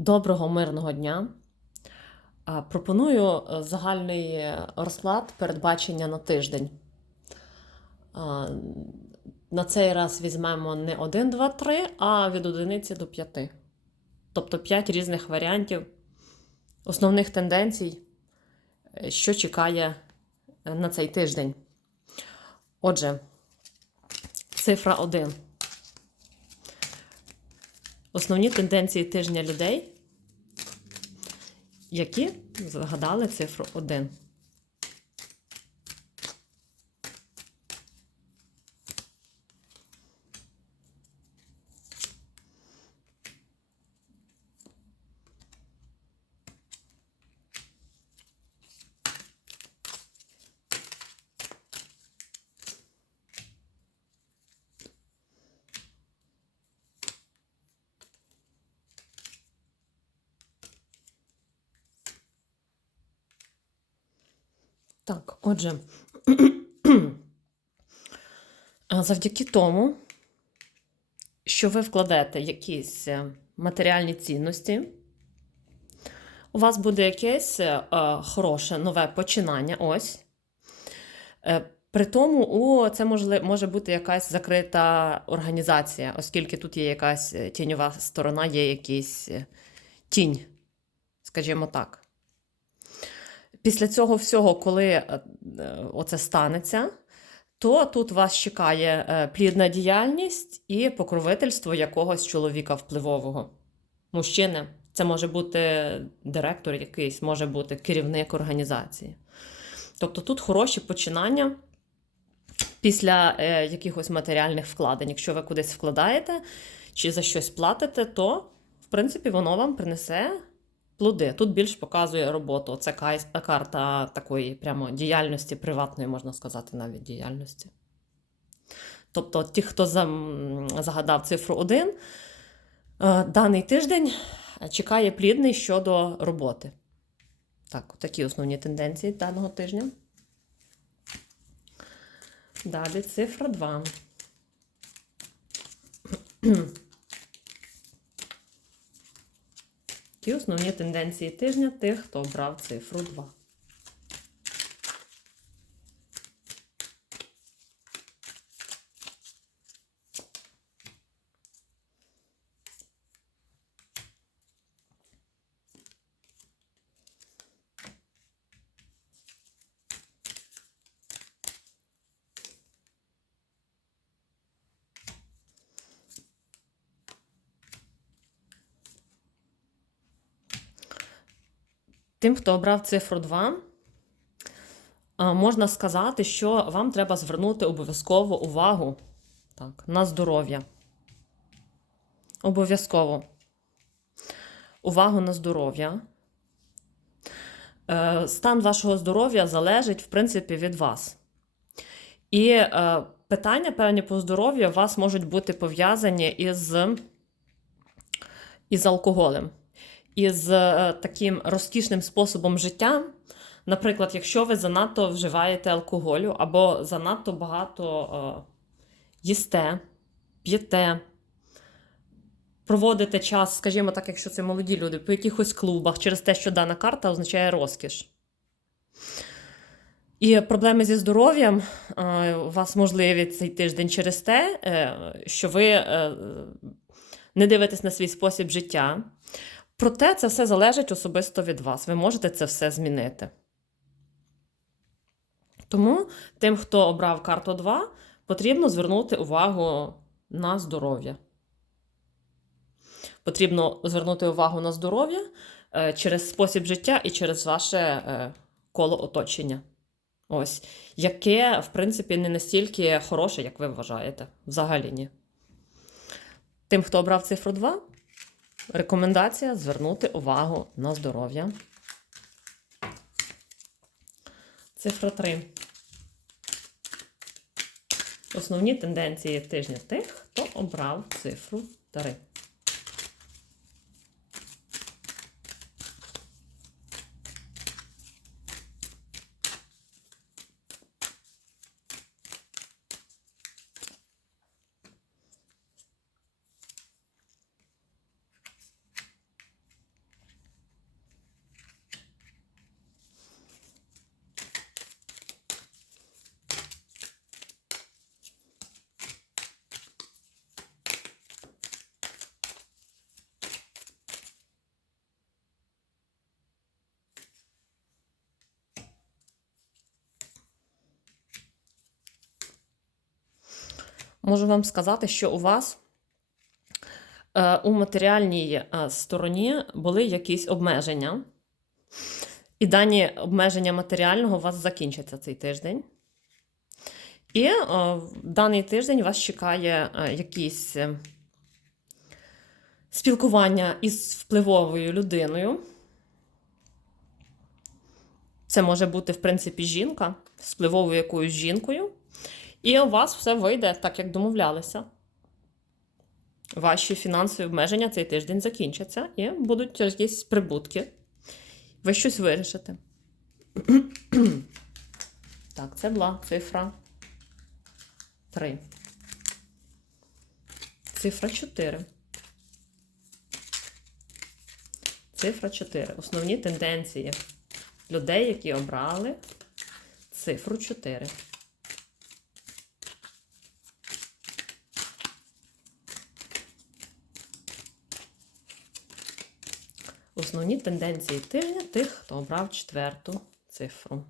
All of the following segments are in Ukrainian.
Доброго мирного дня. Пропоную е, загальний е, розклад передбачення на тиждень. На цей раз візьмемо не 1, 2, 3, а від 1 до 5. Тобто 5 різних варіантів, основних тенденцій, е, що чекає на цей тиждень. Отже, цифра 1. Основні тенденції тижня людей, які загадали цифру 1. Так, отже, завдяки тому, що ви вкладете якісь е, матеріальні цінності, у вас буде якесь е, е, хороше нове починання. Ось. Е, При тому, у, це можли, може бути якась закрита організація, оскільки тут є якась е, тіньова сторона, є якийсь тінь, скажімо так. Після цього всього, коли е, е, оце станеться, то тут вас чекає е, плідна діяльність і покровительство якогось чоловіка впливового. Мужчини. Це може бути директор якийсь, може бути керівник організації. Тобто тут хороші починання після е, якихось матеріальних вкладень. Якщо ви кудись вкладаєте чи за щось платите, то, в принципі, воно вам принесе плоди. Тут більш показує роботу. Це карта такої прямо діяльності, приватної, можна сказати, навіть діяльності. Тобто, ті, хто загадав цифру 1, е, даний тиждень чекає плідний щодо роботи. Так, такі основні тенденції даного тижня. Далі цифра 2. Які основні тенденції тижня тих, хто обрав цифру 2. Тим, хто обрав цифру 2, можна сказати, що вам треба звернути обов'язково увагу так, на здоров'я. Обов'язково. Увагу на здоров'я. Е, Стан вашого здоров'я залежить, в принципі, від вас. І е, питання, певні по здоров'ю, у вас можуть бути пов'язані із, із алкоголем із е, таким розкішним способом життя. Наприклад, якщо ви занадто вживаєте алкоголю або занадто багато е, їсте, п'єте, проводите час, скажімо так, якщо це молоді люди, по якихось клубах, через те, що дана карта означає розкіш. І проблеми зі здоров'ям е, у вас можливі цей тиждень через те, що ви не дивитесь на свій спосіб життя. Проте це все залежить особисто від вас. Ви можете це все змінити. Тому тим, хто обрав карту 2, потрібно звернути увагу на здоров'я. Потрібно звернути увагу на здоров'я е, через спосіб життя і через ваше е, коло оточення. Ось, яке, в принципі, не настільки хороше, як ви вважаєте. Взагалі ні. Тим, хто обрав цифру 2, Рекомендація звернути увагу на здоров'я. Цифра 3. Основні тенденції тижня тих, хто обрав цифру 3. Можу вам сказати, що у вас е, у матеріальній е, стороні були якісь обмеження. І дані обмеження матеріального у вас закінчаться цей тиждень. І е, в даний тиждень вас чекає е, якісь е, спілкування із впливовою людиною. Це може бути, в принципі, жінка впливовою якоюсь жінкою. І у вас все вийде так, як домовлялися. Ваші фінансові обмеження цей тиждень закінчаться і будуть якісь прибутки. Ви щось вирішите. так, це була цифра 3. Цифра 4. Цифра 4. Основні тенденції людей, які обрали цифру 4. Основні тенденції тижня тих, хто обрав четверту цифру.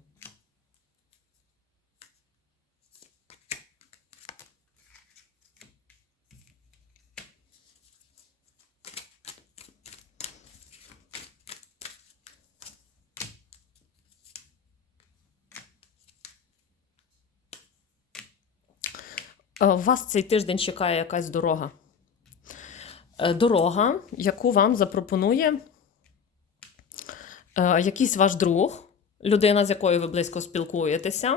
Е, Вас цей тиждень чекає якась дорога. Е, Дорога, яку вам запропонує якийсь ваш друг, людина, з якою ви близько спілкуєтеся.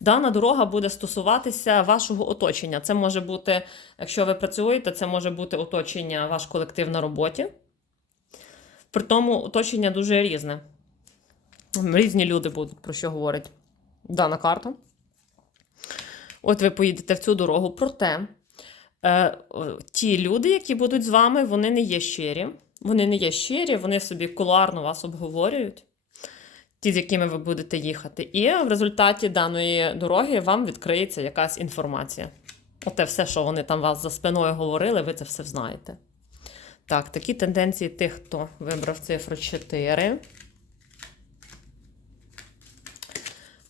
Дана дорога буде стосуватися вашого оточення. Це може бути, якщо ви працюєте, це може бути оточення, ваш колектив на роботі. При тому оточення дуже різне. Різні люди будуть, про що говорить дана карта. От ви поїдете в цю дорогу. Проте е, ті люди, які будуть з вами, вони не є щирі. Вони не є щирі, вони собі кулуарно вас обговорюють, ті, з якими ви будете їхати. І в результаті даної дороги вам відкриється якась інформація. Оте все, що вони там вас за спиною говорили, ви це все знаєте. Так, такі тенденції тих, хто вибрав цифру 4.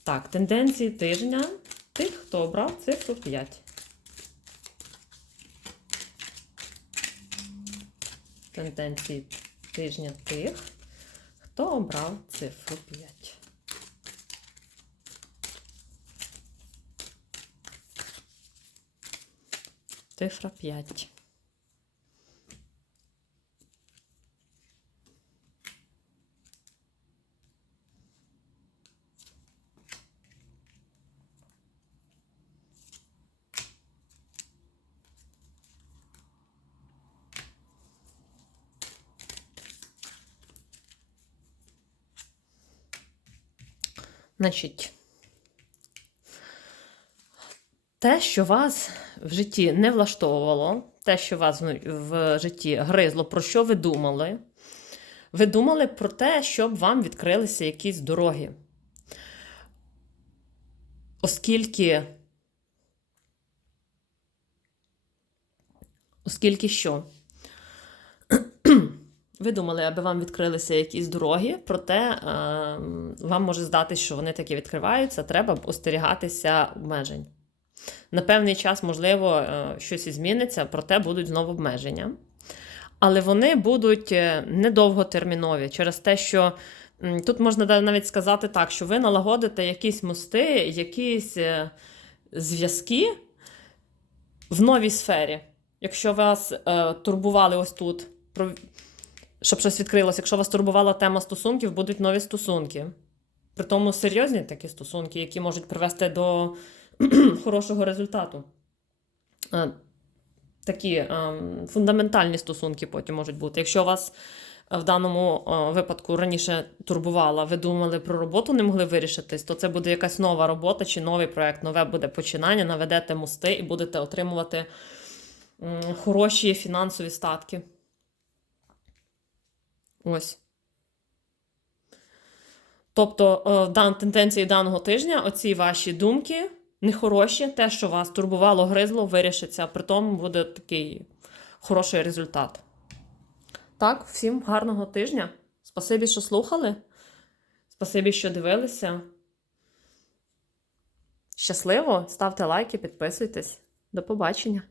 Так, тенденції тижня тих, хто обрав цифру 5. Тенденції тижня тих, хто обрав цифру 5. Цифра 5. Значить, те, що вас в житті не влаштовувало, те, що вас в- житті гризло, про що ви думали? Ви думали про те, щоб вам відкрилися якісь дороги. Оскільки, оскільки що? Ви думали, аби вам відкрилися якісь дороги, проте е, вам може здатись, що вони таки відкриваються, треба остерігатися обмежень. На певний час, можливо, е, щось і зміниться, проте будуть знову обмеження. Але вони будуть е, недовготермінові через те, що тут можна навіть сказати так, що ви налагодите якісь мости, якісь зв'язки в новій сфері. Якщо вас турбували ось тут, щоб щось відкрилося. Якщо вас турбувала тема стосунків, будуть нові стосунки. При тому серйозні такі стосунки, які можуть привести до хорошого результату. Такі фундаментальні стосунки потім можуть бути. Якщо вас в даному випадку раніше турбувала, ви думали про роботу, не могли вирішитись, то це буде якась нова робота чи новий проект, нове буде починання, наведете мости і будете отримувати хороші фінансові статки. Ось. Тобто, е, дан, тенденції даного тижня, оці ваші думки нехороші, те, що вас турбувало, гризло, вирішиться. При тому буде такий хороший результат. Так, всім гарного тижня. Спасибі, що слухали. Спасибі, що дивилися. Щасливо! Ставте лайки, підписуйтесь. До побачення!